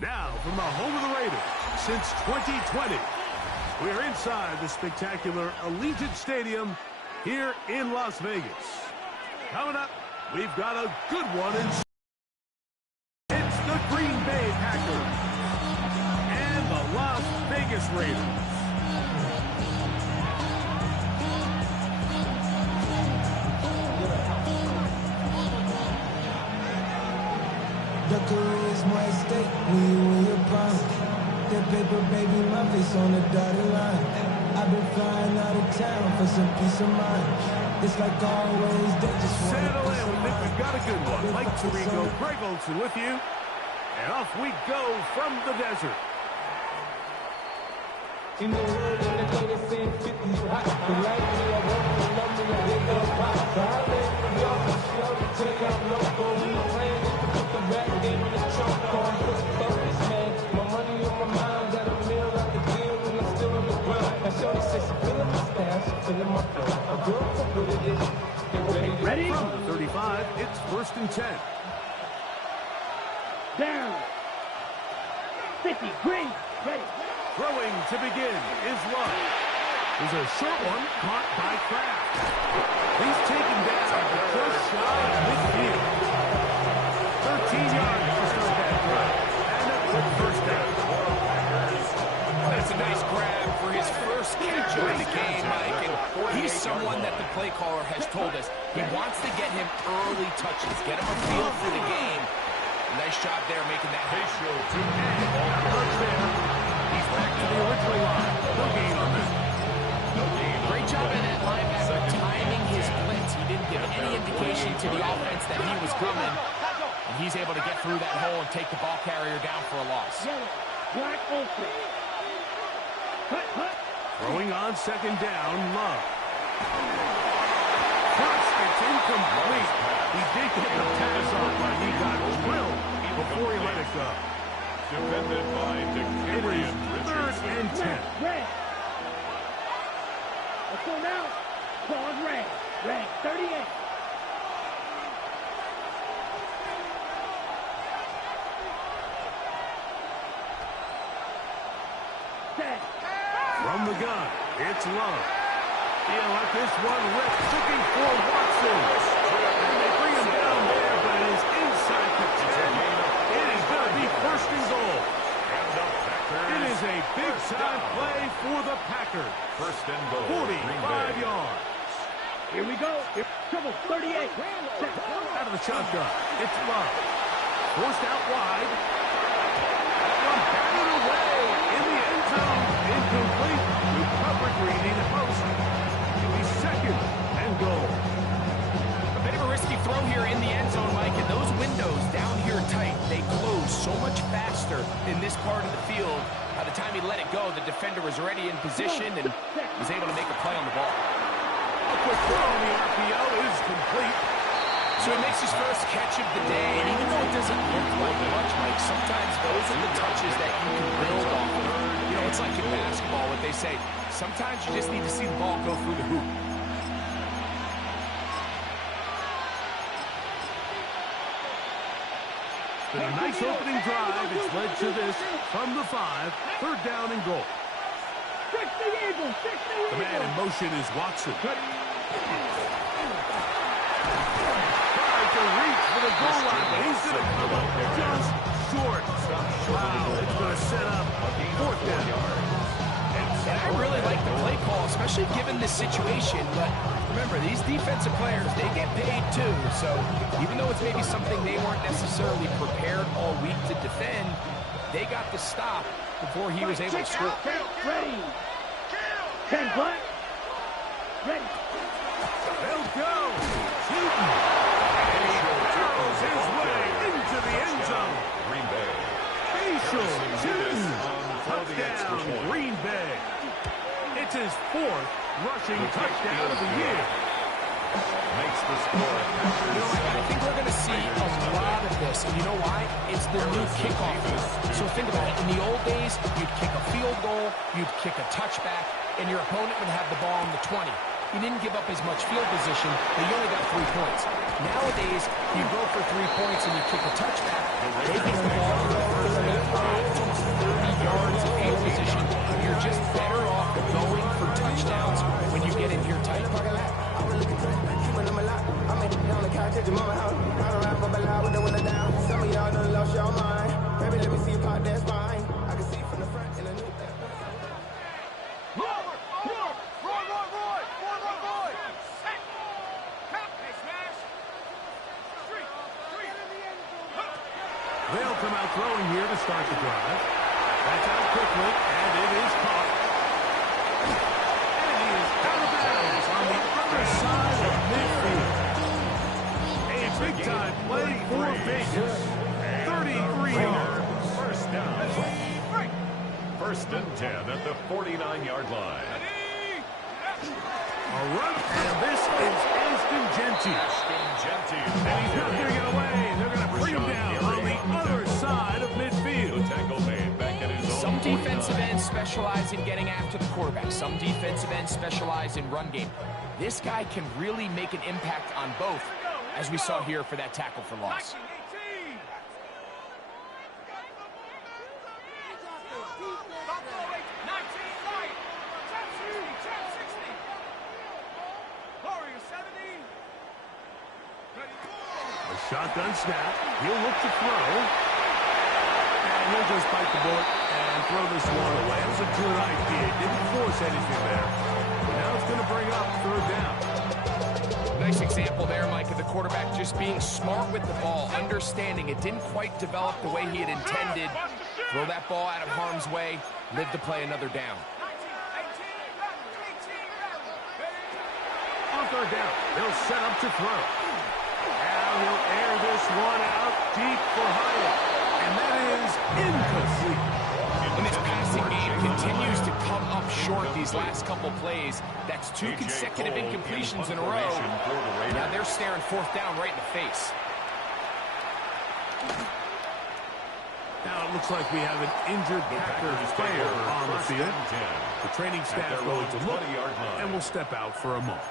Now, from the home of the Raiders, since 2020, we are inside the spectacular Allegiant Stadium here in Las Vegas. Coming up, we've got a good one. It's the Green Bay Packers and the Las Vegas Raiders. The career's more at stake when you win your prime. That paper, baby, my face on the dotted line. I've been flying out of town for some peace of mind. It's like always, they just want Settle in, we think we've got a good one. Mike Tirico, Greg Olsen with you. And off we go from the desert. in the world, in the day they say 50 hot. The light me, I work for love me, I hit the pop. So I live in New York, I show the take out local. We don't plan to put the rap game in the trunk. On put focus, man. My money on my mind, got a meal out the deal, and I'm still on the ground. Now Shorty says she feeling my style, she feeling my flow. A girl for good it is. Ready? From the 35, it's 1st and 10. Down. 50, green, ready. Throwing to begin is Love. There's a short one caught by Kraft. He's taken down just shy of midfield. 13 yards to start that drive. And a quick first down. That's a nice grab for his first catch of the game, Mike. And he's someone that the play caller has told us he wants to get him early touches, get him a feel for the game. Nice job there making that happen. He's back to the original line. No gain on that. Great job in that linebacker timing his blitz. He didn't give any indication to the offense that he was coming. And he's able to get through that hole and take the ball carrier down for a loss. Black open. Cut. Throwing on 2nd down, Love. First, it's incomplete. He did get the pass off, but he got drilled before he let it go. Defended by Decarian Richards. 3rd and 10. Red. Let's go now. Pause red. Red, 38. Set. From the gun, it's Love. He'll let this one rip, looking for Watson. And they bring him down there, but it is inside the 10. It is going to be 1st and goal. It is a big-time play for the Packers. 1st and goal. 45 yards. Here we go. Trouble, 38. Set. Out of the shotgun, it's Love. Forced out wide. That one batted away in the end zone. Incomplete. Good coverage reading the post. It'll be 2nd and goal. A bit of a risky throw here in the end zone, Mike, and those windows down here tight, they close so much faster in this part of the field. By the time he let it go, the defender was already in position and was able to make a play on the ball. A quick throw on the RPO is complete. So he makes his first catch of the day, and even though it doesn't look like much, Mike, sometimes those are the touches that you can build off of. You know, it's like in basketball, what they say, sometimes you just need to see the ball go through the hoop. Been a nice opening drive. It's led to this from the 5. 3rd down and goal. 60 Eagles, 60 Eagles. The man in motion is Watson. To reach for the goal line, but he's going to come up just short. Wow, it's going to set up 4th down. And I really like the play call, especially given this situation. But remember, these defensive players, they get paid too. So even though it's maybe something they weren't necessarily prepared all week to defend, they got the stop before he was able to score. Ready. 10 black. Ready. They'll go. Shooting. His way into the end zone. Green Bay. Facial touchdown, Green Bay. It's his 4th rushing touchdown of the year. makes the score. I think we're going to see a lot of this, and you know why? It's the new kickoff rule. So think about it. In the old days, you'd kick a field goal, you'd kick a touchback, and your opponent would have the ball on the 20. You didn't give up as much field position, but you only got 3 points. Nowadays, you go for 3 points and you kick a touchback. They get the ball for 35, almost 30 yards of field position. You're just better off going for touchdowns when you get in here tight. They'll come out throwing here to start the drive. That's out quickly, and it is caught. And he is out of bounds on the other side of midfield. A big-time play for Vegas. 33 yards. First down. First and 10 at the 49-yard line. A run, and this is Ashton Genty. And he's not going to get away. They're going to bring him down on the other side of midfield. Tackle made back at his own. Some defensive ends specialize in getting after the quarterback. Some defensive ends specialize in run game. This guy can really make an impact on both, as we saw here for that tackle for loss. Shotgun snap. He'll look to throw. And he'll just bite the bullet and throw this one away. It was a good idea. Didn't force anything there. But now it's going to bring up third down. Nice example there, Mike, of the quarterback just being smart with the ball, understanding it didn't quite develop the way he had intended. Throw that ball out of harm's way, live to play another down. On third down, they'll set up to throw. Now he'll air this one out deep for Hyatt. And that is incomplete. And this passing game continues to come up short these last couple plays. That's 2 consecutive incompletions in a row. Now they're staring fourth down right in the face. Now it looks like we have an injured Packers player on the field. The training staff going to look, and will step out for a moment.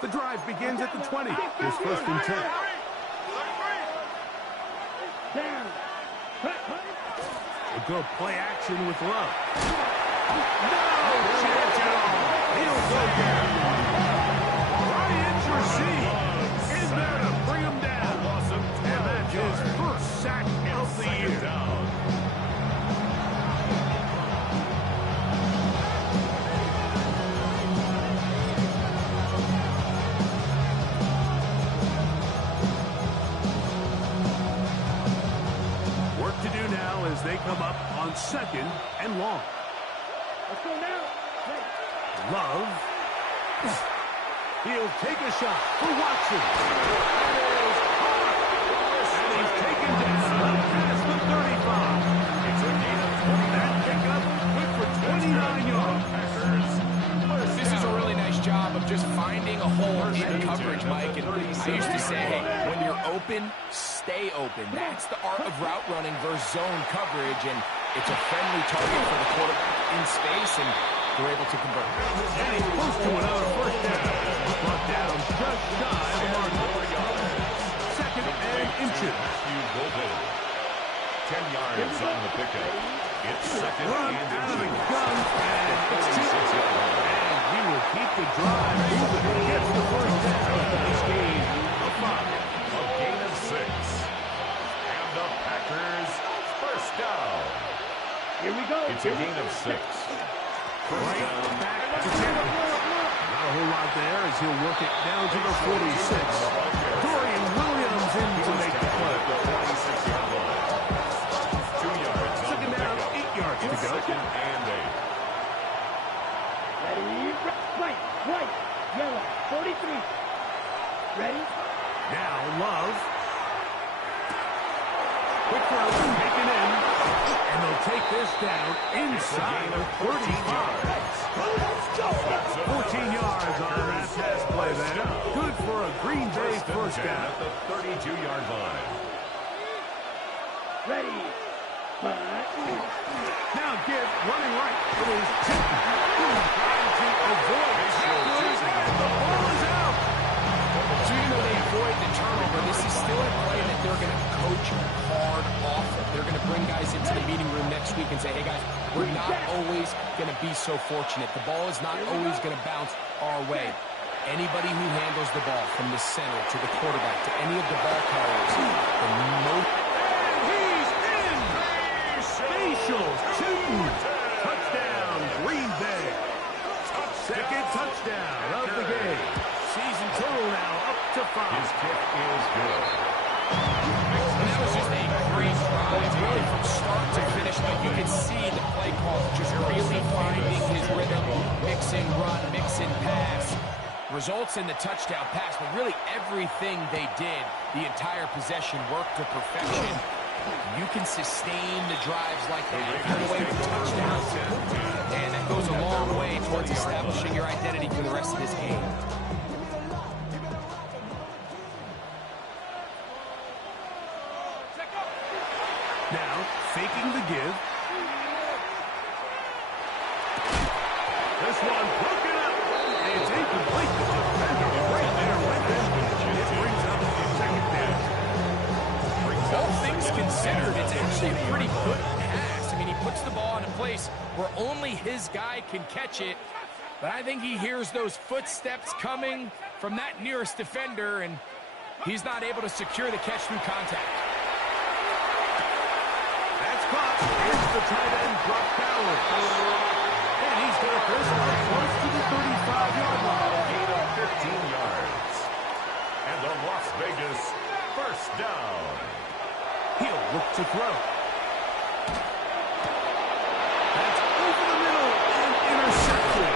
The drive begins at the 20. It's first and 10. A good play action with Love. No chance at all. He'll go down. Ryan Shazier is there to bring him down. And that's his first sack of the year. As they come up on second and long. Let's go now. Love. He'll take a shot for Watson. And he's taken down past the 35. It's a gain of 20. That pickup good for 29 yards. This is a really nice job of just finding a hole in coverage, Mike. And I used to say, hey, when you're open, stay open. That's the art of route running versus zone coverage, and it's a friendly target for the quarterback in space, and they're able to convert. And he's close to another first down. Brought down just shy of the mark. Second and inches. 10 yards on the pickup. It's second Run and out of the inches. gun, and it's tipped. And he will keep the drive moving. He gets the first down. This game of 5. A gain of 6. And the Packers first down. Here we go. It's a gain of 6. First Right down. back to Tampa. Not a whole lot there as he'll work it down to the 46. Dorian Williams in to make the play. The 46-yard line. 2 yards on Second the down, pickup. 8 yards to It's go. second and 8. Ready? Right. Yellow. 43. Ready? Now Love. Quick throw, taken in. And they'll take this down inside the 35. 14 yards on that pass play there. Good for a Green Bay first down. At the 32-yard line. Ready. Now give running right. It is Tipton. Trying to avoid tacklers, and the ball is out. So even though they avoid the turnover, this is still a play that they're going to coach hard off of. They're going to bring guys into the meeting room next week and say, hey guys, we're not always going to be so fortunate. The ball is not always going to bounce our way. Anybody who handles the ball from the center to the quarterback to any of the ball carriers, the most... He's in! Facials, Tipton. Touchdown, Green Bay. Second touchdown of the game. Season total now up to 5. His kick is good. And that was just a great drive, really from start to finish. But you can see the play call just really finding his rhythm, mixing run, mixing pass. Results in the touchdown pass, but really everything they did, the entire possession worked to perfection. You can sustain the drives like that, come away with touchdowns, and that goes a long way towards establishing your identity for the rest of this game. Now, faking the give. This one broken up. It's incomplete. The defender right there with him. It brings up the second down. All things considered, it's actually a pretty good pass. I mean, he puts the ball in a place where only his guy can catch it. But I think he hears those footsteps coming from that nearest defender, and he's not able to secure the catch through contact. That's caught. It's the tight end, Brock Bowers. And he's got this one close to the 35-yard line. Gain of 15 yards. And the Las Vegas first down. He'll look to throw. That's over the middle and intercepted.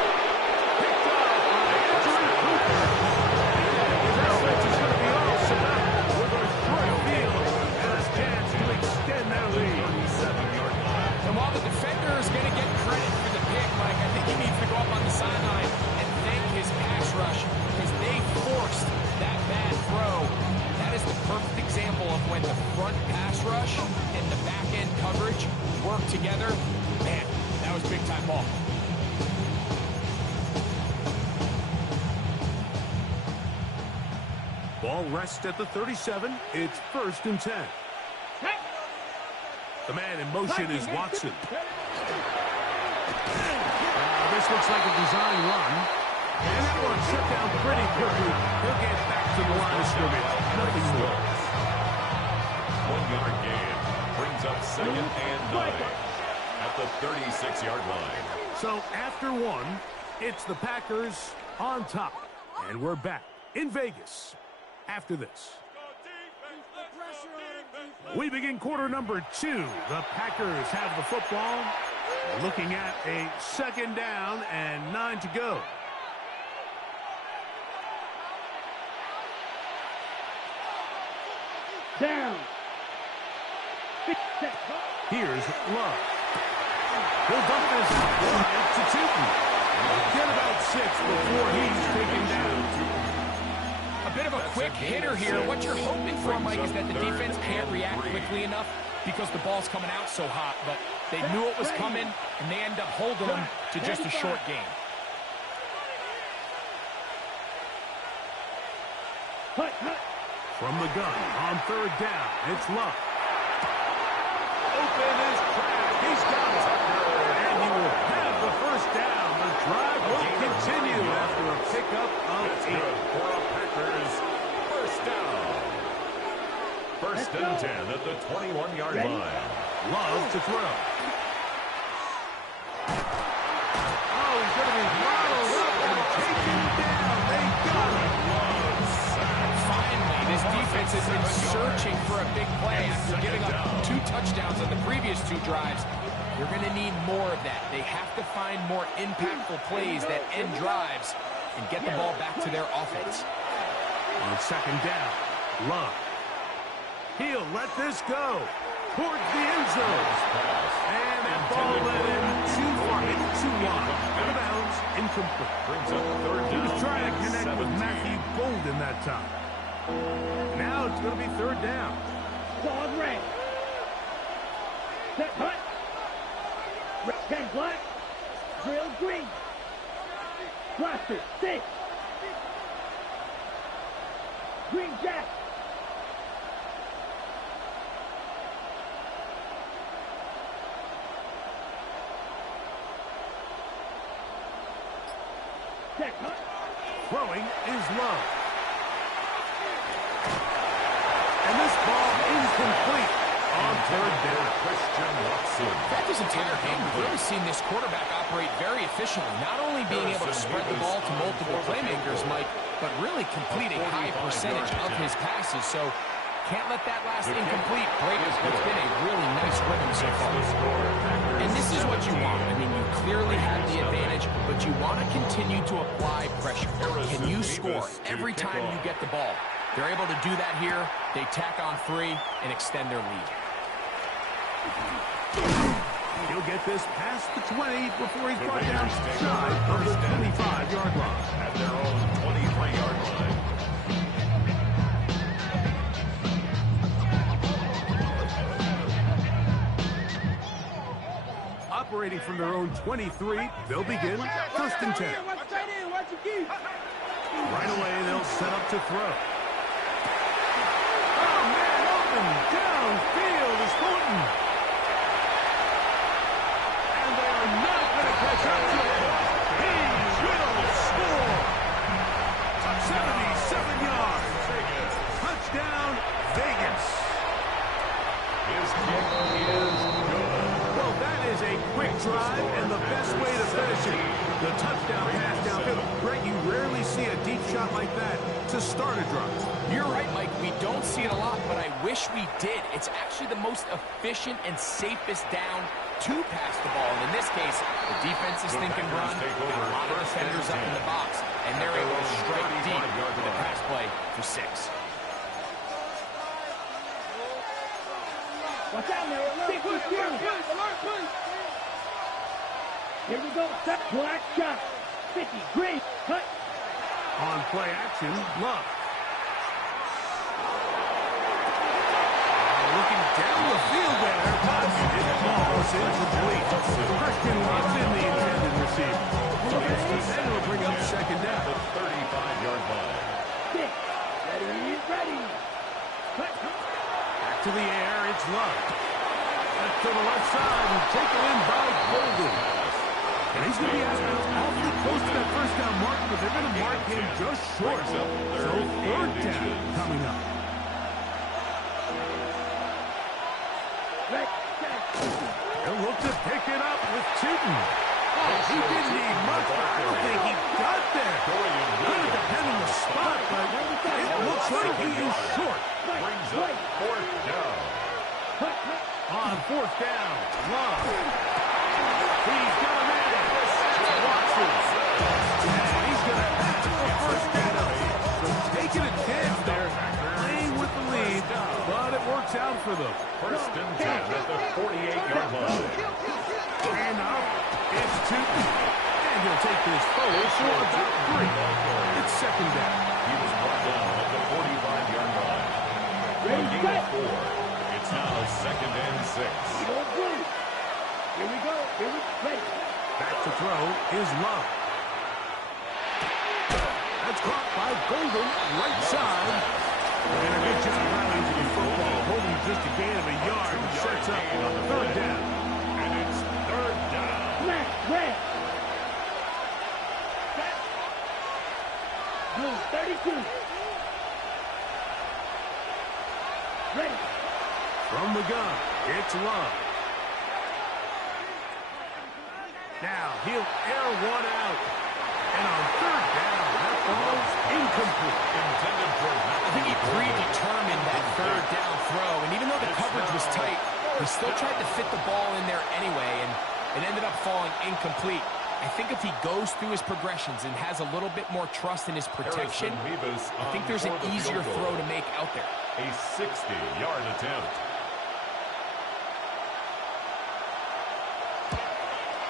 Picked up by Andrew Cooper. And his offense is going to be all set up with a short field and a chance to extend their lead. 37-yard line. And while the defender is going to get credit for the pick, Mike, I think he needs to go up on the sideline and thank his pass rush because they forced that bad throw. That is the perfect example of when the front pass rush and the back end coverage work together. Man, that was big time ball. Ball rests at the 37. It's 1st and 10. The man in motion is Watson. This looks like a design run. And that one shut down pretty quickly. He'll get back to the line of scrimmage. Nothing more. 1-yard gain. Brings up 2nd and 9 at the 36-yard line. So after one, it's the Packers on top. And we're back in Vegas after this. We begin quarter number 2. The Packers have the football. Looking at a 2nd down and 9 to go. Down. Here's Love. He'll dump this wide to Tipton. Get about 6 before he's taken down. A bit of a quick hitter here. What you're hoping for, Mike, is that the defense can't react quickly enough because the ball's coming out so hot. But they knew it was coming, and they end up holding them to just a short gain. From the gun on 3rd down, it's Love. Open is Pratt. He's got it. And he will have the 1st down. The drive will continue after a pickup of 8. For a Packers first down. 1st and 10 at the 21-yard line. Love to throw. Oh, he's going to be throttled up and taken down. They got it. Finally, this defense has been searching for a big play after giving up 2 touchdowns on the previous 2 drives. You're going to need more of that. They have to find more impactful plays that end drives and get the ball back to their offense. On 2nd down, Love. He'll let this go towards the end zone. And incomplete. Brings up third He down. was trying to and connect with 17. Matthew Golden that time. Now it's going to be third down. Dog red. Set hut. Red 10 black. Drill green. Blaster 6. Green jack. Set hut. Throwing is low. And this ball incomplete on third down. Christian Watson. Throughout this entire game, we've really seen this quarterback operate very efficiently, not only being able to spread the ball to multiple playmakers, Mike, but really complete a high percentage of his passes. So can't let that last incomplete break what's been a really nice rhythm so far. And this is what you want. I mean, you clearly have the advantage, but you want to continue to apply pressure. Can you score every time you get the ball? They're able to do that here. They tack on 3 and extend their lead. He'll get this past the 20 before he's brought down shy of the 25-yard line. At their own 23-yard line. Operating from their own 23, they'll begin first and 10. Right away, they'll set up to throw. Oh, man, open downfield is Thornton. And they are not going to catch up to him. He will score. 77 yards. Touchdown, Vegas. His kick is good. Well, that is a quick drive and the best way to finish it. The touchdown pass downfield. Greg, you rarely see a deep shot like that to start a drive. You're right, Mike. We don't see it a lot, but I wish we did. It's actually the most efficient and safest down to pass the ball. And in this case, the defense is thinking run. Got a lot of defenders up in the box, and they're able to strike deep with a pass play for 6. Watch out now. Alert, push. Here we go. Set black shot. 50 green. Cut. On play action, Love. Looking down the field there. It falls incomplete. Christian Watson, the intended receiver. And it'll bring up second down. The 35-yard line. 6. Ready. Cut. Back to the air, it's Love. Back to the left side and taken in by Golden. And he's going to be awfully close to that first down mark, but they're going to mark him just short. So third down coming up. He'll look to pick it up with Tootin. Oh, he didn't need much, but I don't think he got there. Going to depend on the spot, but it looks like he is short. Brings up fourth down. On fourth down, Love. He's got a man. Watson. And he's going to have the first down. So taking a chance there, playing with the lead, but it works out for them. First and 10 at the 48-yard line. And up, it's Tootin. And he'll take this forward for about 3. It's second down. He was brought down at the 45-yard line. A gain of 4. It's now second and 6. Here we go. Ready. Back to throw is Love. That's caught by Golden, right side. And a good job running to the football, holding just a gain of a yard and sets up on the third down. And it's third down. Black, red. Blue, 32. Ready. From the gun, it's Love. Now he'll air one out. And on third down, that ball's incomplete. Intended for I think he predetermined that third down throw, and even though the coverage was tight, he still tried to fit the ball in there anyway, and it ended up falling incomplete. I think if he goes through his progressions and has a little bit more trust in his protection, I think there's an easier throw to make out there. A 60-yard attempt.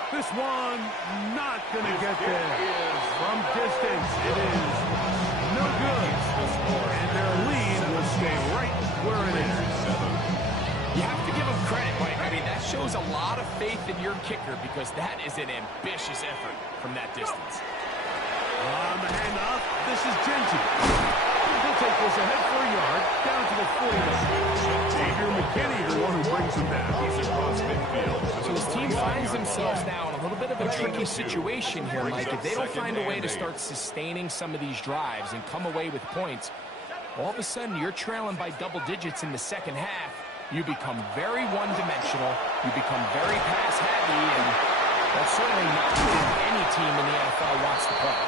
The This one not going to get there. From distance, it is no good. And their lead will stay right where it is. You have to give him credit, Mike. I mean, that shows a lot of faith in your kicker because that is an ambitious effort from that distance. On the handoff, this is Genty. He'll take this ahead for a yard, down to the 49. Xavier McKinney is the one who brings him down. He's across midfield. So his team finds themselves now in a little bit of a tricky situation here, Mike. If they don't find a way to start sustaining some of these drives and come away with points, all of a sudden you're trailing by double digits in the second half. You become very one-dimensional. You become very pass-heavy, and that's certainly not what any team in the NFL wants to play.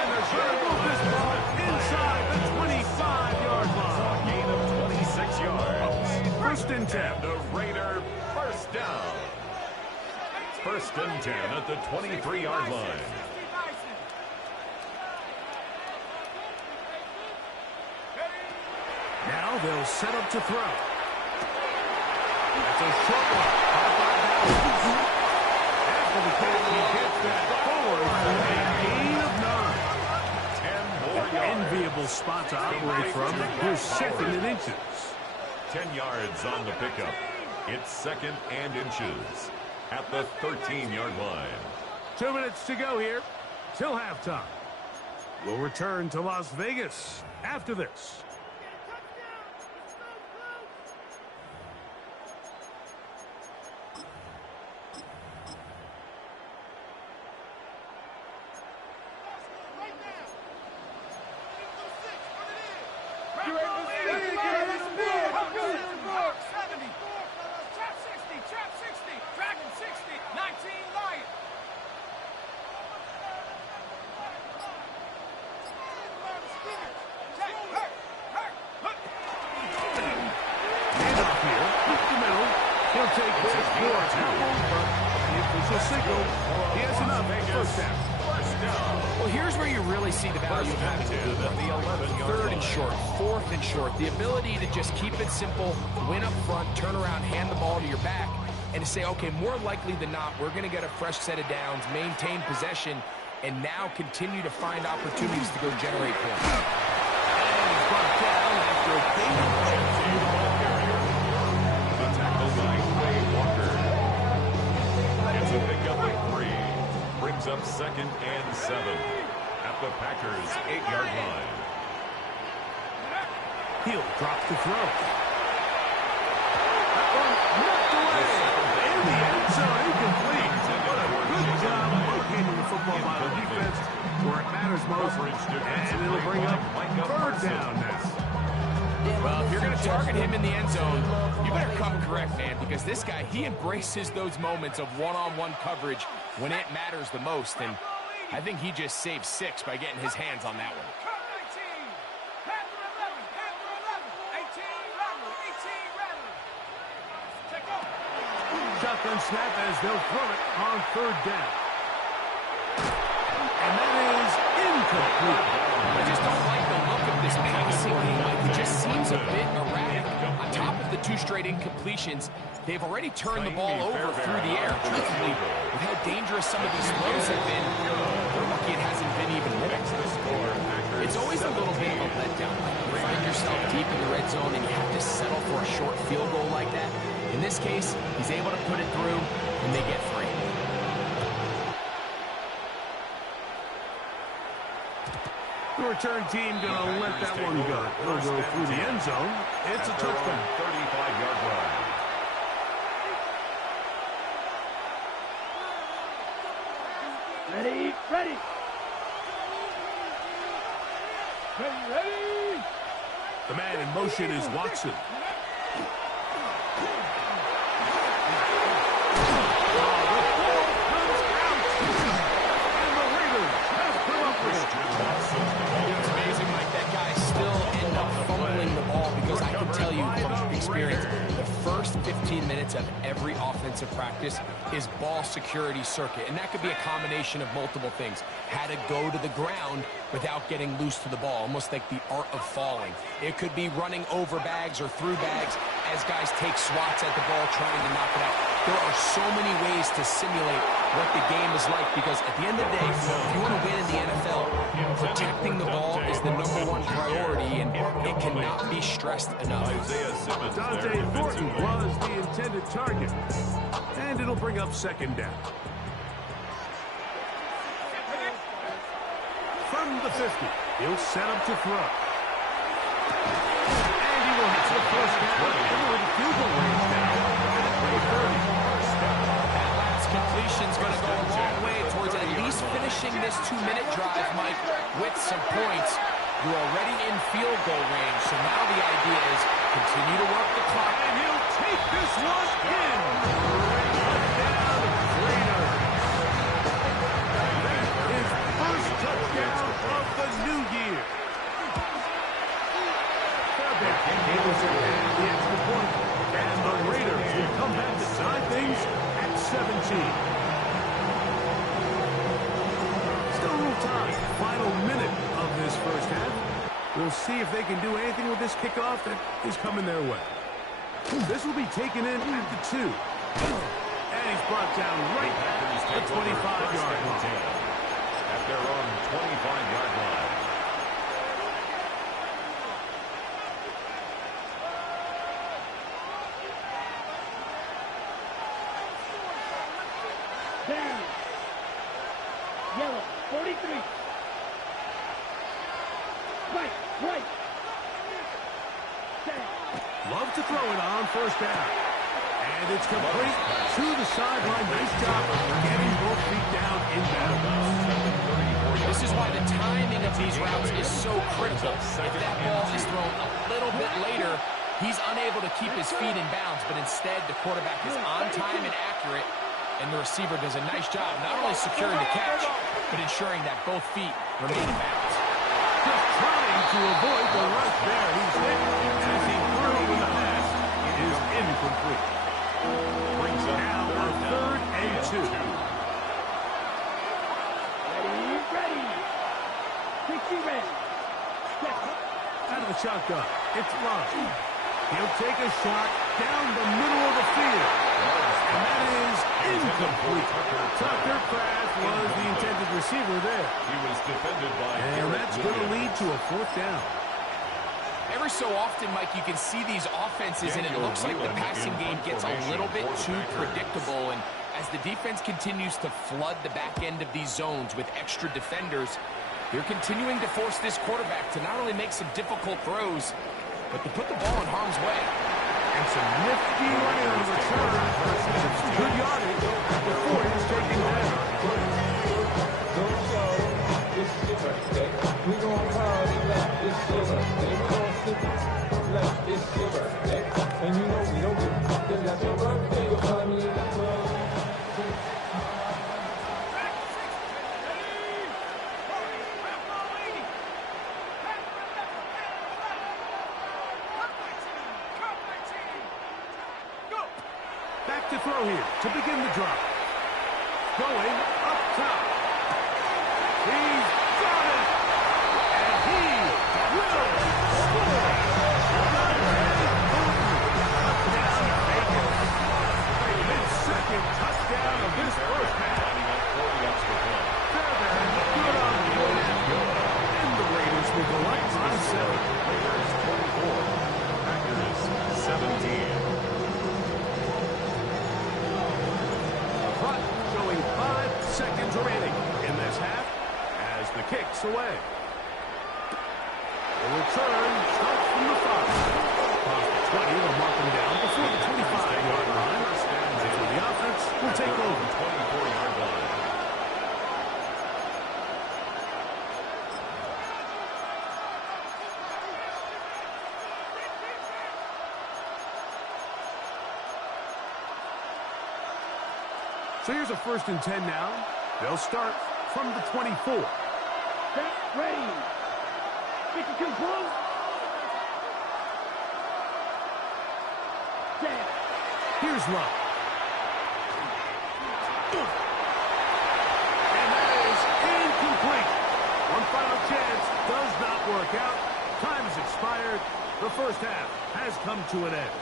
And they're trying to move this ball inside the 25-yard line. A gain of 26 yards. First and 10. And the Raider first down. First and 10 at the 23-yard line. Now they'll set up to throw. That's a short one. After the catch, he gets that forward for a gain of 9. 10 more yards. Enviable spot to operate from. Here's second and inches. 10 yards on the pickup. It's second and inches at the 13-yard line. 2 minutes to go here till halftime. We'll return to Las Vegas after this. Well, here's where you really see the value of having a good run. Third and short, fourth and short. The ability to just keep it simple, win up front, turn around, hand the ball to your back, and to say, okay, more likely than not, we're going to get a fresh set of downs, maintain possession, and now continue to find opportunities to go generate points. And he's brought down after a gain of 10. The tackle by Quay Walker. It's a pickup of 3. Brings up second and 7 at the Packers' 8-yard line. He'll drop the throw. That one knocked away. In the end zone, incomplete. What a good job locating the football by the defense where it matters most. And it'll bring up third down now. Well, if you're going to target him in the end zone, you better come correct, man, because this guy, he embraces those moments of one-on-one coverage when it matters the most, and I think he just saved 6 by getting his hands on that one. Shotgun snap as they'll throw it on third down. And that is incomplete. I just don't like the look of this passing game. Like, it just seems a bit erratic. On top of the 2 straight incompletions, they've already turned the ball over through the air. Truthfully, with how dangerous some of these throws have been, they're lucky it hasn't been even more. It's always a little bit of a letdown. Like, you find yourself deep in the red zone and you have to settle for a short field goal like that. In this case, he's able to put it through, and they get 3. The return team going to let that one go. They'll go through the end zone. It's a touchdown. 35-yard line. Ready, ready. Ready, ready. The man in motion is Watson. It's amazing, Mike, that guy still end up fumbling the ball because I can tell you from experience, the first 15 minutes of every offensive practice is ball security circuit, and that could be a combination of multiple things. How to go to the ground without getting loose to the ball, almost like the art of falling. It could be running over bags or through bags as guys take swats at the ball trying to knock it out. there are so many ways to simulate what the game is like, because at the end of the day, if you want to win in the NFL, protecting the ball is the #1 priority, and it cannot be stressed enough. Dante Thornton was the intended target, and it'll bring up second down. From the 50, he'll set up to throw. And he will hit the first down with the field goal range now. That last completion's going to go a long way towards at least finishing this 2-minute drive, Mike, with some points. You're already in field goal range, so now the idea is continue to work the clock. And he'll take this one in. Touchdown, Raiders. That is first touchdown of the new year. Fairbairn able to add the extra point. And the Raiders will come back to tie things at 17. Still a little time. Final minute of this first half. We'll see if they can do anything with this kickoff that is coming their way. This will be taken in at the 2. And he's brought down right at the 25-yard line. At their own 25-yard line. Down. Yellow, 43. Right. Down. Love to throw it on first down. And it's complete to the sideline. Nice job getting both feet down in bounds. This is why the timing of these routes is so critical. If that ball is thrown a little bit later, he's unable to keep his feet in bounds, but instead the quarterback is on time and accurate, and the receiver does a nice job not only securing the catch, but ensuring that both feet remain in bounds. Just trying to avoid the rush there. He's hit as he threw with the pass. It is incomplete. Brings up Now a third and 2. Ready. 60 ready. Step. Out of the shotgun. It's Love. He'll take a shot down the middle of the field. And that is incomplete. Tucker Kraft was the intended receiver there. He was defended by And that's going to lead to a fourth down. Every so often, Mike, you can see these offenses, and it looks like the passing game gets a little bit too predictable. And as the defense continues to flood the back end of these zones with extra defenders, they're continuing to force this quarterback to not only make some difficult throws, but to put the ball in harm's way. And some nifty running on the return. Some good yardage before he was taken down. Don't show. This is your birthday. We gon' party like it's your birthday. We gon' sip like it's your birthday. And you know we don't give a fuck like your birthday. You'll find me in the club. Back to throw here to begin the drive. Going up top. He's got it. And he will score. Touchdown Vegas. His second touchdown of this first half. Fairbairn good on the board. And the Raiders will go up by 7. Raiders 24. Packers 17. Clock showing 5 seconds remaining in this half as the kick's away. The return starts from the 5. Across the 20, they'll mark them down before the 25-yard line. And so the offense will take over. 24-yard line. So here's a 1st and 10 now. They'll start from the 24. Step. Ready. 52 close. Down. Here's Love. And that is incomplete. One final chance does not work out. Time has expired. The first half has come to an end.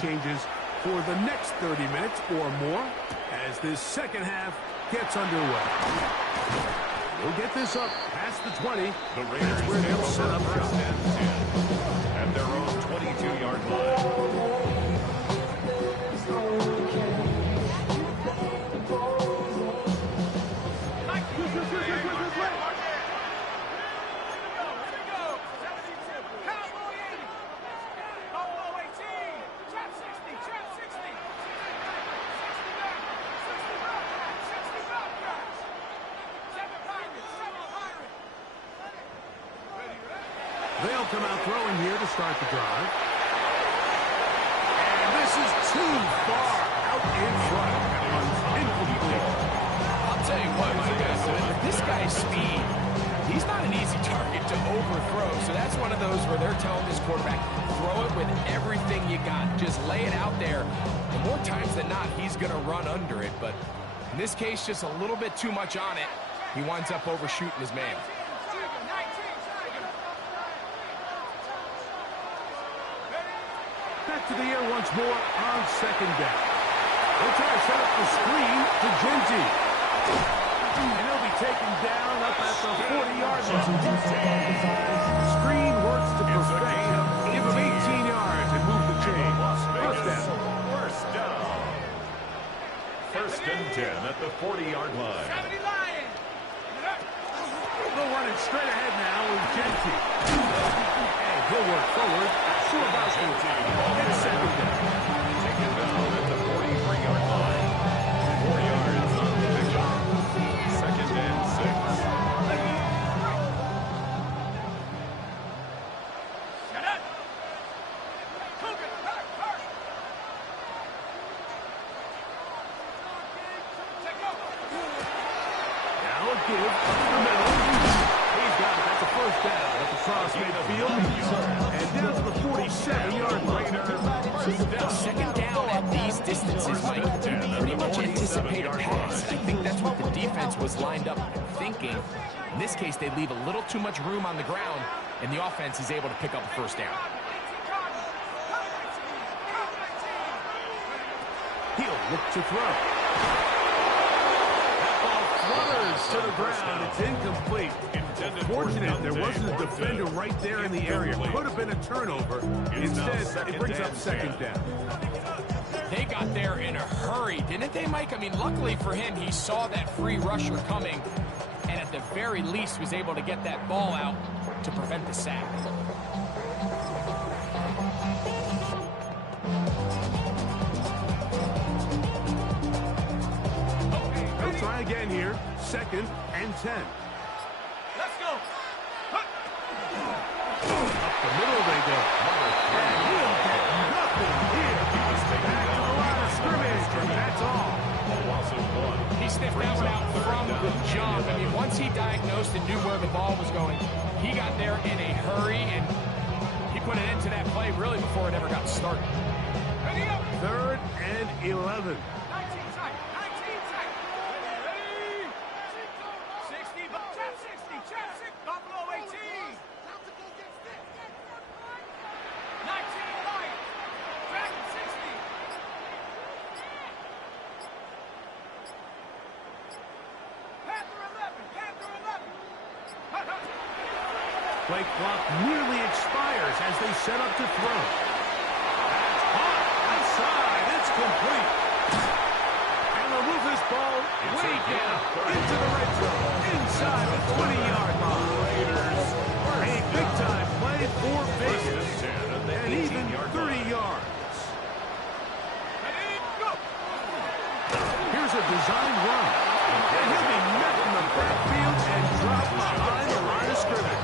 changes for the next 30 minutes or more as this second half gets underway. We'll get this up past the 20. The Raiders where they'll take set up over shop. first and 10 at their own 22-yard line. They'll come out throwing here to start the drive. And this is too far out in front. Incomplete. I'll tell you what, my guys, with this guy's speed, he's not an easy target to overthrow. So that's one of those where they're telling this quarterback, throw it with everything you got. Just lay it out there. And more times than not, he's going to run under it. But in this case, just a little bit too much on it. He winds up overshooting his man. Back to the air once more on second down. They'll try to set up the screen to Genty. And he'll be taken down up at the 40-yard line. Screen works to perfection. Give him 18 yards and move the chain. First down. First and 10 at the 40-yard line. They'll run it straight ahead now with Genty. And he'll work forward to about 14. It's second down. Taken down at the 43-yard line. 4 yards on the pickup. Second and 6. Now a give up the middle. He's got it. That's a first down at the cross midfield. And down to the 47-yard line. Second down at these distances, Mike, pretty much anticipate a pass. And I think that's what the defense was lined up thinking. In this case, they leave a little too much room on the ground, and the offense is able to pick up a first down. He'll look to throw. That ball flutters to the ground. It's incomplete. Fortunate there wasn't a defender right there in the area. Could have been a turnover. Instead, it brings up second down. They got there in a hurry, didn't they, Mike? I mean, luckily for him, he saw that free rusher coming, and at the very least was able to get that ball out to prevent the sack. They'll try again here. Second and 10. Let's go. Up the middle they go. And he'll get nothing here. Back to the line of scrimmage, and that's all. Loss of 1. He sniffed that one out from the jump. I mean, once he diagnosed and knew where the ball was going, he got there in a hurry, and he put an end to that play really before it ever got started. Third and 11. 19 tight. 19 tight. Ready? 60. Trap 60. Trap 6. Buffalo 18. 19 light. Dragon 60. Panther 11. Panther 11. Play clock nearly expires as they set up to throw. That's hot. Outside. It's complete. And they'll move this ball way down into the red zone. Inside the 20-yard line. Raiders. A big-time play for Vegas. And even 30 yards. Ready? Go. Here's a design run. And he'll be met in the backfield and dropped behind the line of scrimmage.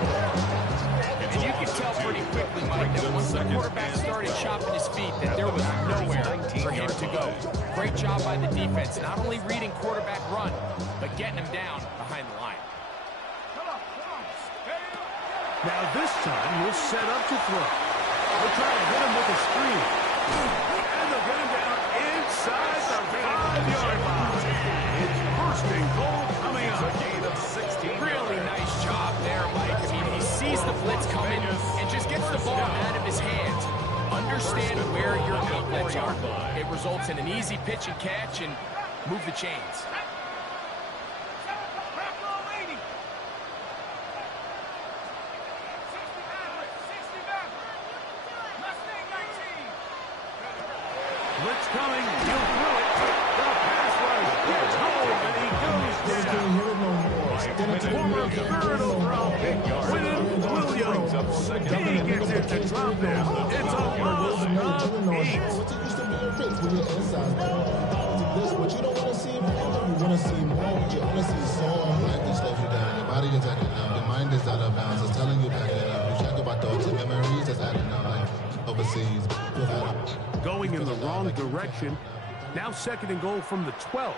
And you can tell pretty quickly, Mike, that once the quarterback started chopping his feet, that there was nowhere for him to go. Great job by the defense, not only reading quarterback run, but getting him down behind the line. Come on. Ready? Now this time, he'll set up to throw. They'll try to hit him with a screen. And they'll get him down inside the 5-yard line. It's first and goal coming up. A gain of 16 Really yards. nice job there, Mike. I mean, he sees the blitz coming and just gets the ball out of his hands. Understand where your outlets are. It results in an easy pitch and catch and move the chains. Blitz coming. He'll throw it. The pass rush gets home, and he goes down. Former third overall pick, Quinnen Williams. He gets it to drop them. It's a loss of 8. What you don't want to see more, you want to see more. You want to see so like this slows you down. Your body is acting up. Your mind is out of bounds. It's telling you back it up. You check about thoughts and memories that's adding up like overseas. Going in the wrong direction. Now 2nd and goal from the 12.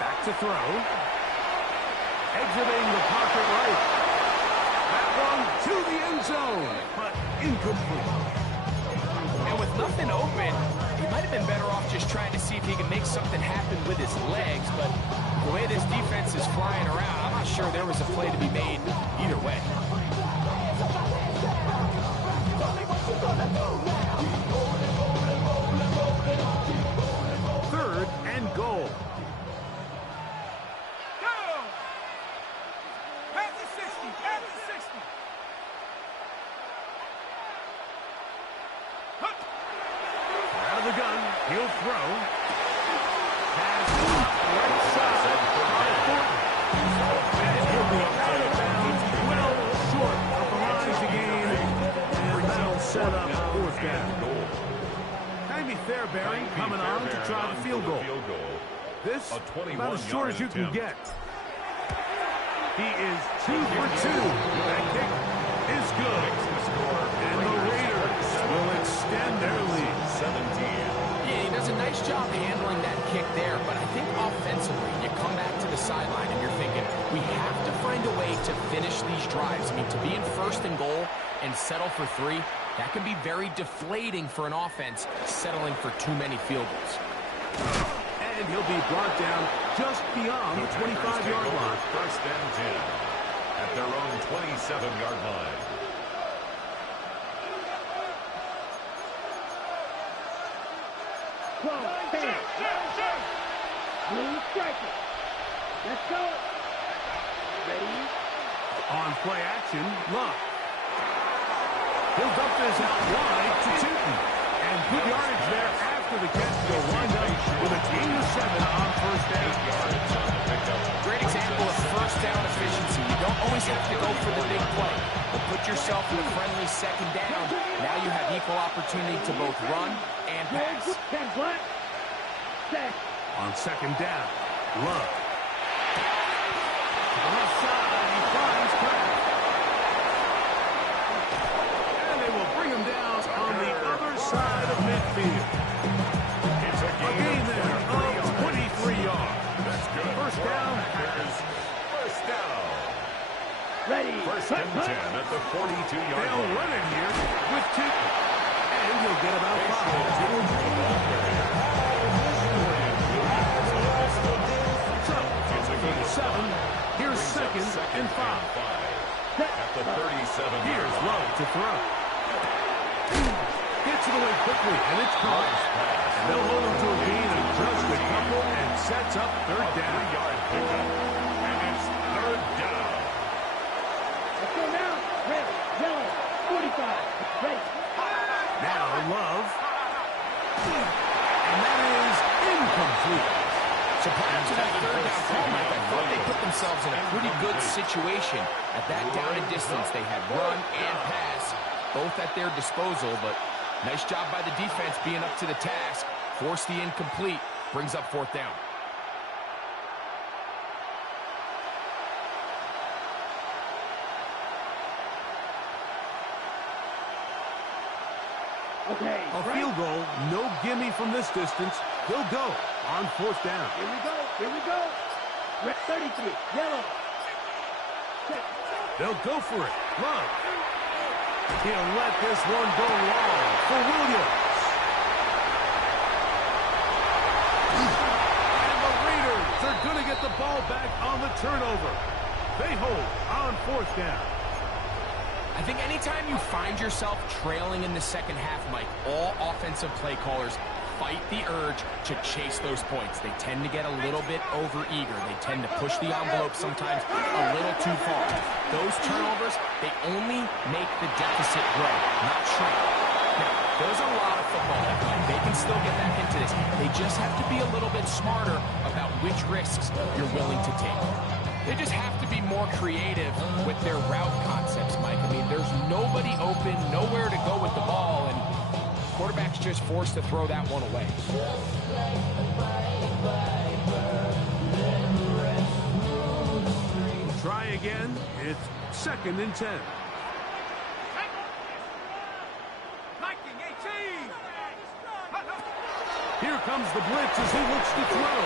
Back to throw. Exiting the pocket right. That one to the end zone, but incomplete. And with nothing open, he might have been better off just trying to see if he can make something happen with his legs, but the way this defense is flying around, I'm not sure there was a play to be made either way. Third and goal. Out of the gun, he'll throw. Pass right side. And he'll be out of bounds, well short of the line to gain. And that'll set up 4th down. Kind of be fair, Barry, coming on to try the field goal. This, about as short as you can get. He is 2 for 2. That kick is good. And the Raiders will extend their lead. 17. Yeah, he does a nice job handling that kick there, but I think offensively, you come back to the sideline and you're thinking, we have to find a way to finish these drives. I mean, to be in 1st and goal and settle for 3, that can be very deflating for an offense settling for too many field goals. And he'll be brought down just beyond the 25-yard line. 1st and 10 at their own 27-yard line. Blue striker. Let's go. Ready? On play action, Love. He'll dump this out wide to Tootin. And good yardage there after the catch. They'll wind up with a gain of 7 on 1st down. Great example of 1st down efficiency. You don't always have to go for the big play, but put yourself in a friendly 2nd down. Now you have equal opportunity to both run and pass. On 2nd down, Love. To the left side, he finds Kraft. And they will bring him down on the other side of midfield. It's a gain there of 23 yards. That's good. 1st down, Packers. 1st down. Ready. 1st and 10 at the 42-yard They'll line. run it here with Tootin. And he'll get about 5. So, it's a gain of 7. Here's 2nd and 5. At the 37. Here's Love to throw. Gets it away quickly, and it's caught. And they'll hold him to a gain of just a couple and sets up 3rd down. 3-yard pickup. And it's 3rd down. Let's go now. Red, yellow, 45. Ready. Now Love. And that is incomplete. So prior to that 3rd down call, Mike, I thought they put themselves in a pretty good situation. At that down and distance, they had run and pass, both at their disposal, but nice job by the defense being up to the task. Force the incomplete, brings up 4th down. Okay. A field goal, no gimme from this distance. He'll go on 4th down. Here we go. Here we go. Red 33. Yellow. They'll go for it. Love. He'll let this one go long for Williams. And the Raiders are going to get the ball back on the turnover. They hold on 4th down. I think anytime you find yourself trailing in the second half, Mike, all offensive play callers fight the urge to chase those points. They tend to get a little bit overeager. They tend to push the envelope sometimes a little too far. Those turnovers, they only make the deficit grow, not shrink. Now, there's a lot of football that they can still get back into this. They just have to be a little bit smarter about which risks you're willing to take. They just have to be more creative with their route concepts, Mike. I mean, there's nobody open, nowhere to go with the ball, and quarterback's just forced to throw that one away. Try again. It's 2nd and 10. Here comes the blitz as he looks to throw.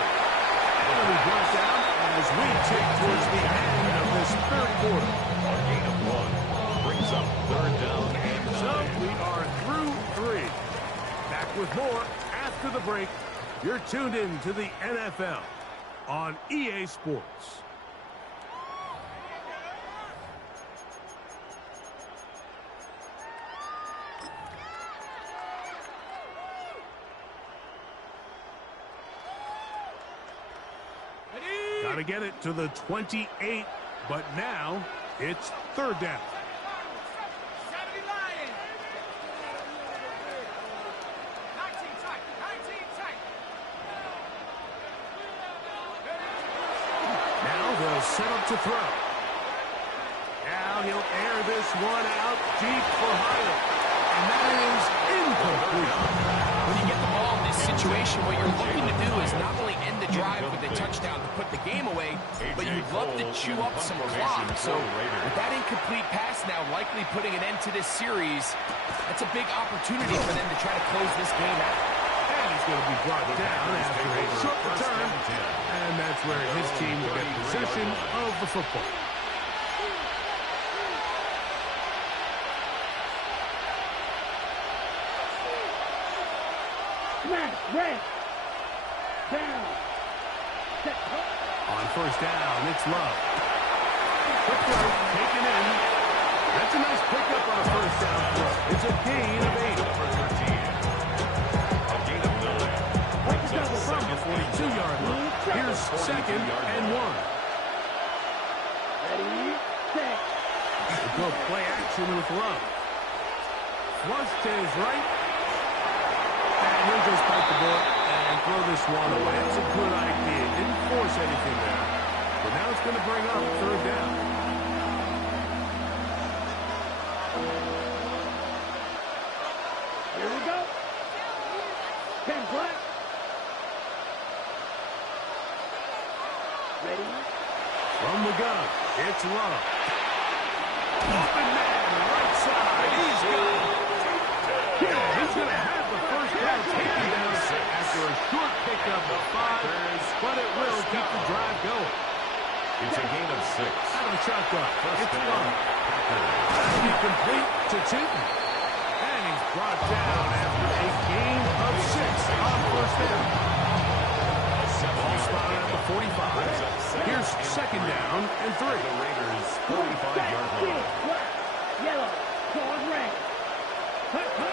And he brought down as we tick towards the end of this 3rd quarter. A gain of 1 brings up 3rd down and 9. So we are through 3. Back with more after the break. You're tuned in to the NFL on EA Sports. Got to get it to the 28, but now it's 3rd down. Now they'll set up to throw. Now he'll air this one out deep for Highland. And that is incomplete. When you get the ball in this situation, what you're looking to do is not only end the drive with a touchdown to put the game away, but you'd love to chew up some clock. So with that incomplete pass now likely putting an end to this series, that's a big opportunity for them to try to close this game out. And he's going to be brought down after a short return. And that's where his team will get possession of the football. Smash, red. Down. Set. On 1st down, it's Love. Quick throw, taken in. That's a nice pickup on a 1st down throw. It's a gain of 8. Number 13. A gain of 9. Brings up From the 42-yard line. Here's 2nd and 1. Ready, set. Go play action with Love. Flush to his right. And he'll just bite the bullet and throw this one away. It's a good idea. Didn't force anything there. But now it's going to bring up 3rd down. Here we go. 10 black. Ready. From the gun, it's Love. Open man, right side. He's got it. He's going to have the 1st down taken down after a short pickup of 5, but it will keep the drive going. It's a gain of 6. Out of the shotgun, it's down. Love. That'll be complete to Tootin. And he's brought down after a gain of 6 on 1st down. Ball spotted at the 45. Here's 2nd down and 3. The Raiders 45-yard line. Black. Yellow. Card red. Hut, hut.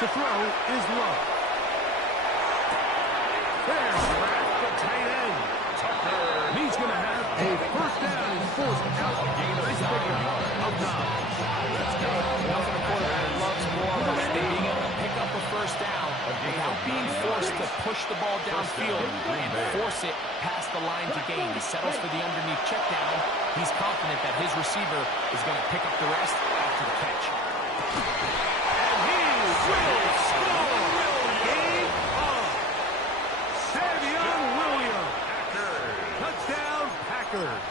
To throw is Love. There's Rapp, the tight end. He's going to have a 1st down and forced out. Nice pickup of 9. That's good. Nothing a quarterback loves more than being able to pick up a 1st down without being forced to push the ball downfield and force it past the line to gain. He settles for the underneath check down. He's confident that his receiver is going to pick up the rest after the catch. Will score. Game on. Savion Williams. Touchdown, Packers.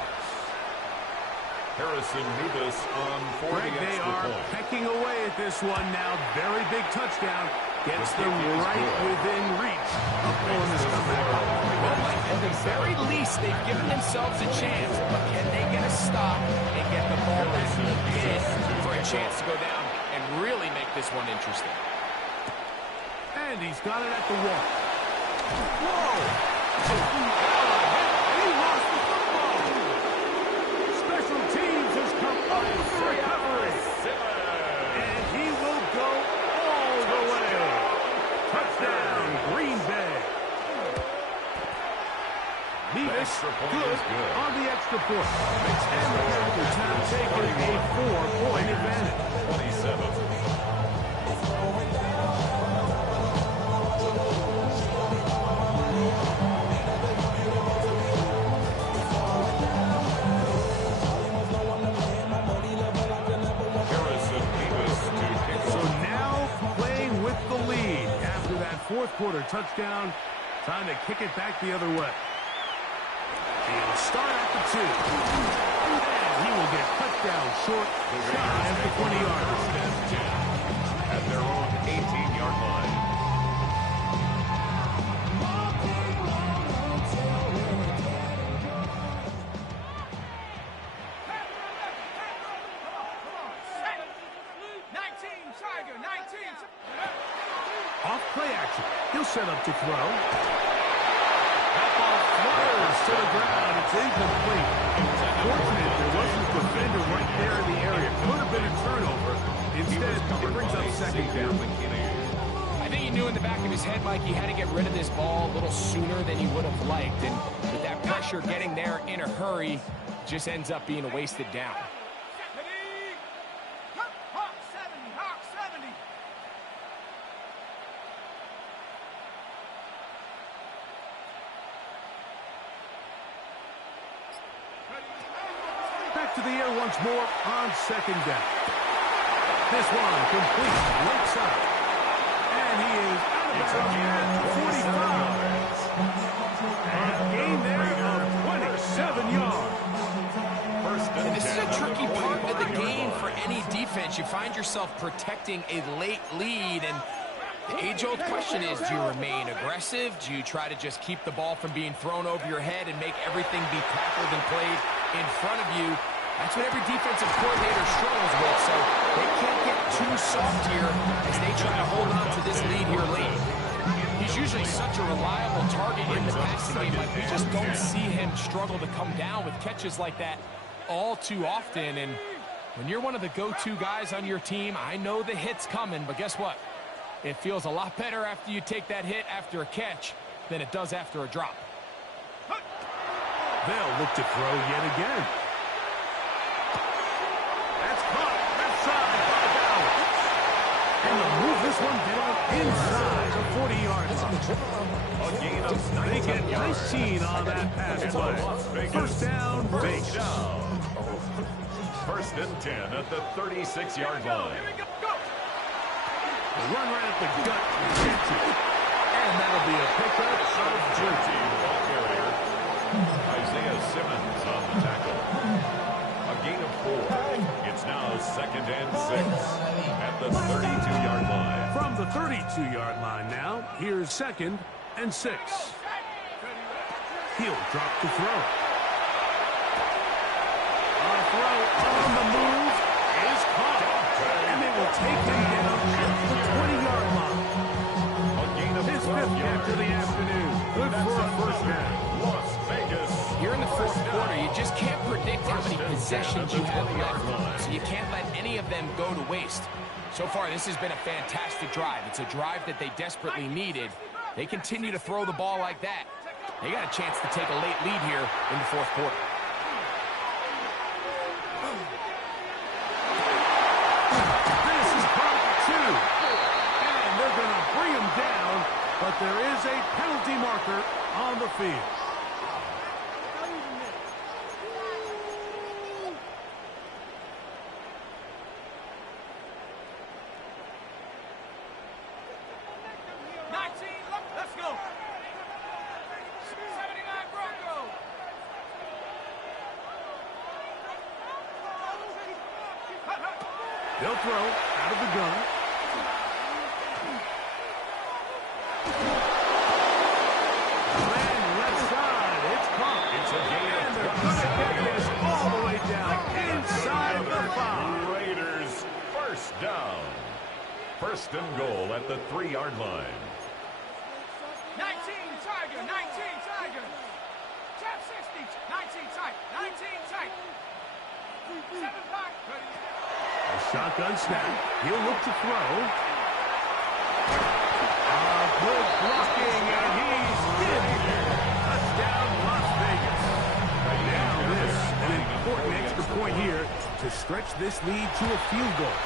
Harrison Mevis on for Greg, the they extra are point. pecking away at this one now. Very big touchdown. Gets them right within reach of pulling this comeback. Well, Mike, at the very least, they've given themselves a chance. But can they get a stop and get the ball back again for a chance to go down and really make this one interesting. And he's got it at the wall. Whoa! And he lost the football. Special teams has come up with the recovery. And he will go all the way. Touchdown, Green Bay. Nevis good on the extra point. And the Panthers have taken a 4-point advantage. 27. Fourth quarter touchdown. Time to kick it back the other way. He'll start at the 2. And he will get touchdown short, shy of the 20-yard line. At their own 18-yard line. Off play action. He'll set up to throw. That ball flutters to the ground. It's incomplete. Fortunate there wasn't a defender right there in the area. Could have been a turnover. Instead, it brings up second down. I think he knew in the back of his head, Mike, he had to get rid of this ball a little sooner than he would have liked. And with that pressure getting there in a hurry, just ends up being a wasted down. Back to the air once more on second down. This one complete right side. And he is out of bounds at 45. A gain there of 27 yards. And this is a tricky part of the game for any defense. You find yourself protecting a late lead, and the age-old question is, do you remain aggressive? Do you try to just keep the ball from being thrown over your head and make everything be tackled and played in front of you? That's what every defensive coordinator struggles with, so they can't get too soft here as they try to hold on to this lead here late. He's usually such a reliable target in the passing game, like we just don't see him struggle to come down with catches like that all too often. And when you're one of the go-to guys on your team, I know the hit's coming, but guess what? It feels a lot better after you take that hit after a catch than it does after a drop. They'll look to throw yet again. That's caught left side by Bowers. And they'll move this one down inside the 40-yard line. A gain of 19 They get yards. 19 on that pass play. First down, Vegas. First and 10 at the 36-yard line. Run right at the gut. Gets it. And that'll be a pickup of 13. Ball carrier, Isaiah Simmons on the tackle. A gain of 4. It's now second and 6 at the 32-yard line. From the 32-yard line now, here's second and 6. He'll drop to throw. A throw on the move is caught. And they will take him down at the 20-yard line. A gain of His 12 fifth catch of the yards. afternoon. Good for a first down. Las Vegas. Here in the fourth quarter, you just can't predict how many possessions you have left, so you can't let any of them go to waste. So far, this has been a fantastic drive. It's a drive that they desperately needed. They continue to throw the ball like that. They got a chance to take a late lead here in the fourth quarter. This is part 2. And they're going to bring him down, but there is a penalty marker on the field. Let's go. 79 Broncos. They'll throw out of the gun. And left side, it's caught. It's a gain And of they're going to get this all the way down First and goal at the 3-yard line. 19 Tiger, 19 Tiger. Tap 60, 19 tight, 19 tight. 7 back. A shotgun snap. He'll look to throw. Good blocking, and he's in. Touchdown, Las Vegas. Now this, an important extra point here to stretch this lead to a field goal.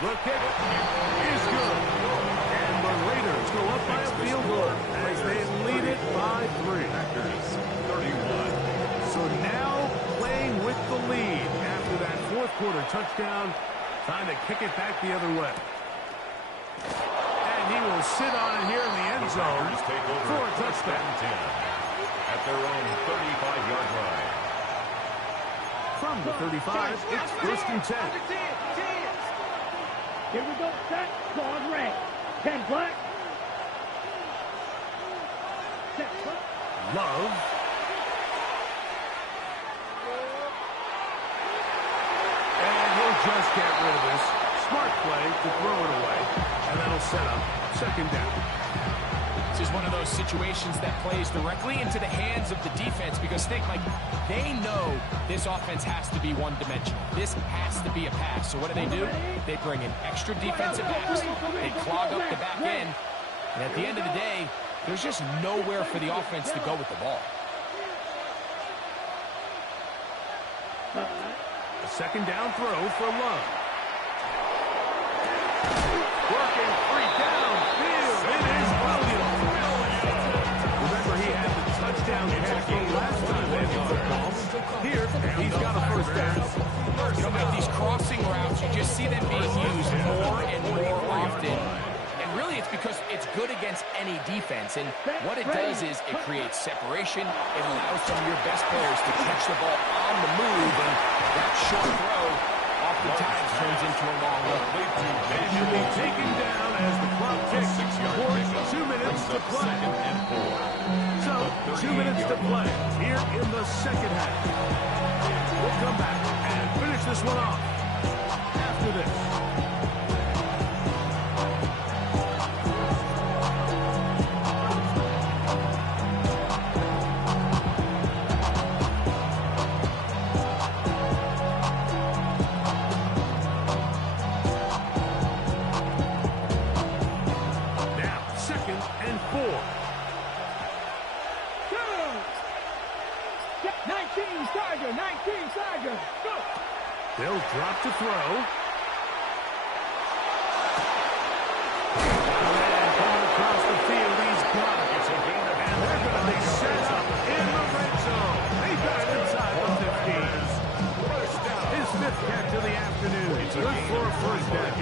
The kick is good. And the Raiders go up by a field goal as they lead it by 3. Packers 31. So now playing with the lead after that fourth quarter touchdown. Time to kick it back the other way. And he will sit on it here in the end zone Take over for a touchdown. 10 at their own 35-yard line. From the 35, it's first and 10. Here we go. Set. Guard red. 10 black. Set. Love. And he'll just get rid of this. Smart play to throw it away. And that'll set up second down. This is one of those situations that plays directly into the hands of the defense because think like they know this offense has to be one-dimensional. This has to be a pass. So what do? They bring in extra defensive backs. They clog up the back end. And at the end of the day, there's just nowhere for the offense to go with the ball. A second down throw for Love. Working free downfield. It is Williams. Remember, he had the touchdown catch from last time they had football. Here, he's got a first down. You know, like these crossing routes, you just see them being used more and more often. And really, it's because it's good against any defense. And what it does is it creates separation. It allows some of your best players to catch the ball on the move. And that short throw oftentimes turns into a long run. And he'll be taken down as the clock ticks towards 2 minutes to play. So, 2 minutes to play here in the second half. We'll come back and finish this one off after this. Now, second and 4. 19 Tiger, 19 Tiger. Go. They'll drop to throw. And coming across the field, he's got it. And they're going to be set up in the red zone. They got it inside the 15. His 5th catch of the afternoon. Good for a first down.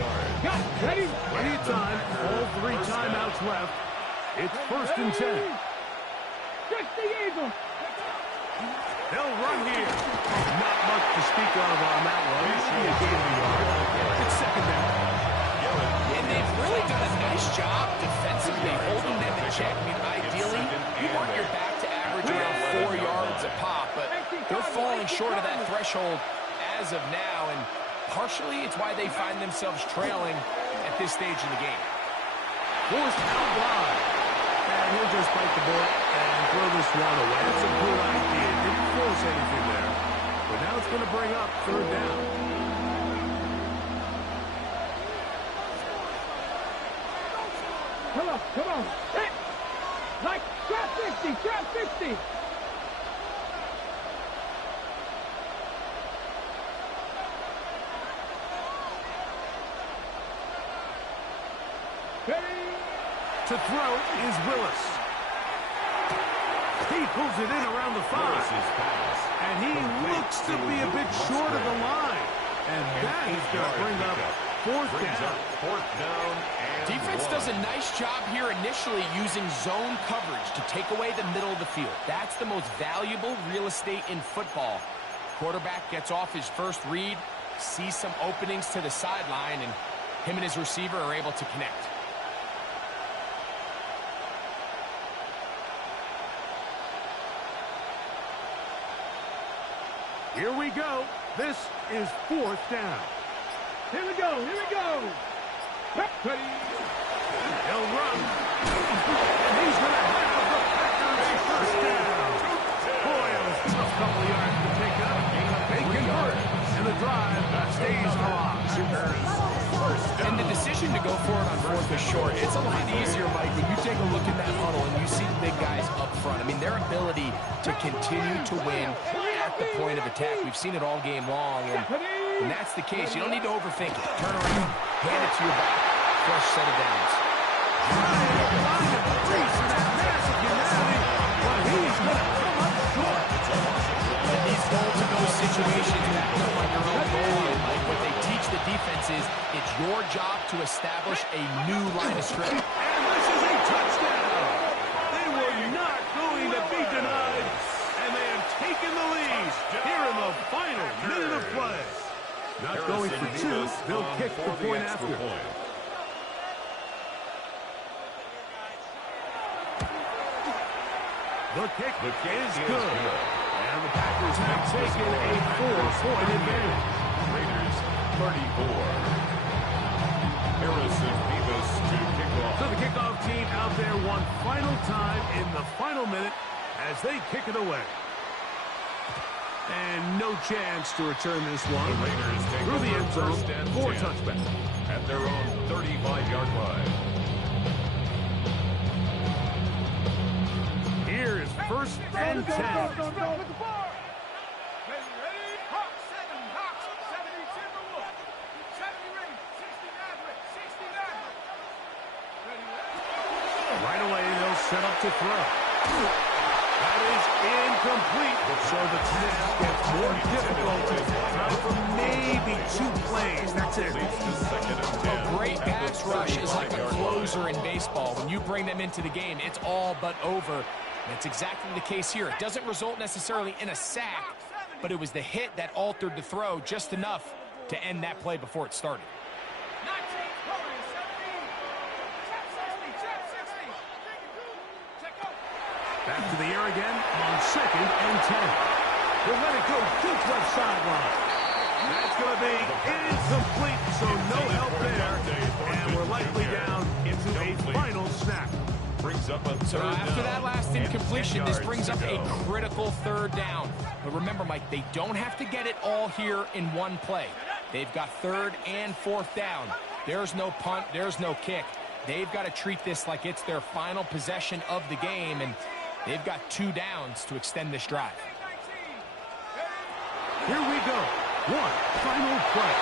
Got it. Ready? Plenty of time. All 3 timeouts left. It's first and 10. Trick the Eagle. They'll run here. Not much to speak of on that one. It should be a gain of a yard. It's second down. And they've really done a nice job defensively holding them in check. I mean, ideally, you want your back to average around 4 yards a pop, but they're falling short of that threshold as of now, and partially it's why they find themselves trailing at this stage in the game. Forced out wide. And he'll just bite the bullet and throw this one away. It's a good idea. Didn't force anything there. But now it's going to bring up third down. Come on, come on. Hit. Like, trap 50, trap 50. Ready? To throw is Willis. He pulls it in around the 5. And he looks to be a bit short of the line. And that is going to bring up fourth down. Defense does a nice job here initially using zone coverage to take away the middle of the field. That's the most valuable real estate in football. Quarterback gets off his first read, sees some openings to the sideline, and him and his receiver are able to connect. Here we go. This is fourth down. Here we go, here we go. He'll run. And he's going to have the Packers first down. Boy, it was a tough couple of yards to pick up. They convert, and the drive stays alive. And the decision to go for it on fourth is short. It's a lot easier, Mike, when you take a look at that huddle and you see the big guys up front. I mean, their ability to continue to win at the point of attack. We've seen it all game long, and when that's the case, you don't need to overthink it. Turn around, hand it to your back, fresh set of downs. And these goal-to-go situations back up on your own goal line, Mike, what they teach the defense is it's your job to establish a new line of scrimmage. And this is a touchdown. They were not going to be denied, and they have taken the lead here in the final minute of play. Not going for two, they'll kick the point after. The kick is good. And the Packers have taken a 4-point advantage. Raiders 34. Harrison Beavis to kickoff. So the kickoff team out there one final time in the final minute as they kick it away. And no chance to return this one. The Raiders take through the end zone first and for 10 touchback. at their own 35-yard line. Here's first and 10. Right away, they'll set up to throw. That is incomplete. So the task gets more difficult. Time for maybe 2 plays. That's it. A great pass rush is like a closer in baseball. When you bring them into the game, it's all but over. That's exactly the case here. It doesn't result necessarily in a sack, but it was the hit that altered the throw just enough to end that play before it started. Back to the air again on second and 10. They'll let it go deep left sideline. That's going to be incomplete, so no help there. And we're likely down into a final snap. Brings up a third So after down that last and incompletion, 10 this brings yards up to a go. critical third down. But remember, Mike, they don't have to get it all here in one play. They've got third and fourth down. There's no punt, there's no kick. They've got to treat this like it's their final possession of the game, and they've got 2 downs to extend this drive. Here we go. One final play.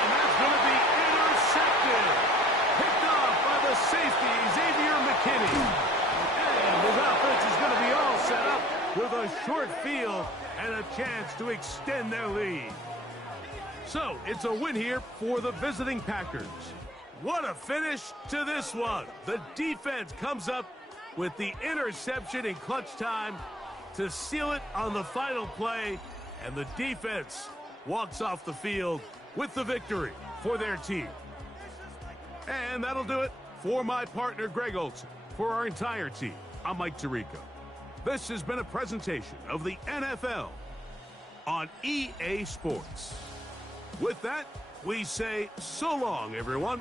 And that's going to be intercepted. Picked off by the safety, Xavier McKinney. And his offense is going to be all set up with a short field and a chance to extend their lead. So it's a win here for the visiting Packers. What a finish to this one. The defense comes up with the interception in clutch time to seal it on the final play, and the defense walks off the field with the victory for their team. And that'll do it for my partner, Greg Olson. For our entire team, I'm Mike Tirico. This has been a presentation of the NFL on EA Sports. With that, we say so long, everyone.